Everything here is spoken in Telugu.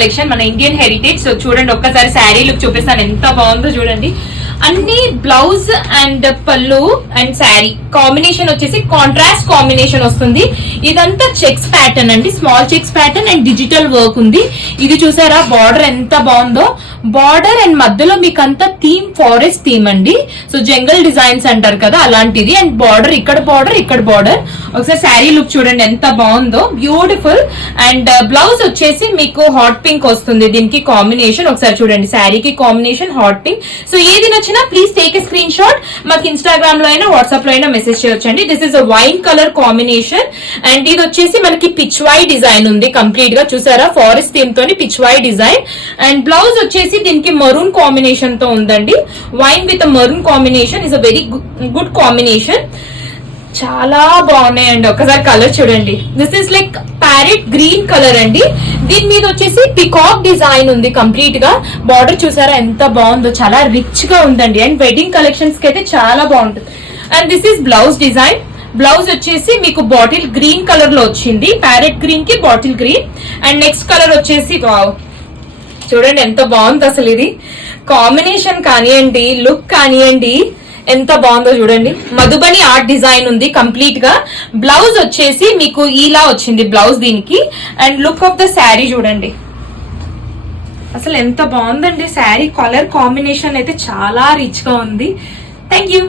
కలెక్షన్, మన ఇండియన్ హెరిటేజ్. సో చూడండి ఒక్కసారి శారీ లుక్ చూపిస్తాను, ఎంత బాగుందో చూడండి. అన్ని బ్లౌజ్ అండ్ పళ్ళు అండ్ శారీ కాంబినేషన్ వచ్చేసి కాంట్రాస్ట్ కాంబినేషన్ వస్తుంది. ఇదంతా చెక్స్ ప్యాటర్న్ అండి, small checks pattern and digital work ఉంది. ఇది చూసారా బార్డర్ ఎంత బాగుందో, బార్డర్ అండ్ మధ్యలో మీకు అంతా థీమ్ ఫారెస్ట్ థీమ్ అండి. సో జంగల్ డిజైన్స్ అంటారు కదా అలాంటిది. అండ్ బార్డర్ ఇక్కడ బార్డర్ ఇక్కడ బార్డర్. ఒకసారి శారీ లుక్ చూడండి ఎంత బాగుందో, బ్యూటిఫుల్. అండ్ బ్లౌజ్ వచ్చేసి మీకు హాట్ పింక్ వస్తుంది దీనికి కాంబినేషన్. ఒకసారి చూడండి శారీకి కాంబినేషన్ హాట్ పింక్. సో ఏది నచ్చినా please take a screenshot. మాకు ఇన్స్టాగ్రామ్ లో అయినా వాట్సాప్ లో అయినా మెసేజ్ చేయొచ్చండి. This is a wine colour combination. And ఇది వచ్చేసి మనకి పిచ్ వై డిజైన్ ఉంది కంప్లీట్ గా, చూసారా ఫారెస్ట్ థీమ్ తోని Pichwai design. And blouse వచ్చేసి దీనికి మరూన్ కాంబినేషన్ తో ఉందండి. Wine with maroon combination is a very good combination. చాలా బాగున్నాయండి, ఒక్కసారి కలర్ చూడండి. This is like parrot green colour అండి. దీని మీద వచ్చేసి పికాక్ డిజైన్ ఉంది కంప్లీట్ గా. బార్డర్ చూసారా ఎంత బాగుందో, చాలా రిచ్ గా ఉందండి. అండ్ వెడ్డింగ్ కలెక్షన్స్ కి అయితే చాలా బాగుంటుంది. And this is blouse design. Blouse వచ్చేసి మీకు బాటిల్ గ్రీన్ కలర్ లో వచ్చింది, ప్యారెట్ గ్రీన్ కి bottle green. And next colour వచ్చేసి వావ్, చూడండి ఎంత బాగుంది అసలు. ఇది కాంబినేషన్ కానివ్వండి, లుక్ కానివ్వండి, ఎంత బాగుందో చూడండి. మధుబని ఆర్ట్ డిజైన్ ఉంది కంప్లీట్ గా. బ్లౌజ్ వచ్చేసి మీకు ఇలా వచ్చింది బ్లౌజ్ దీనికి. And look of the sari చూడండి అసలు ఎంత బాగుందండి. శారీ కలర్ కాంబినేషన్ అయితే చాలా రిచ్ గా ఉంది. Thank you.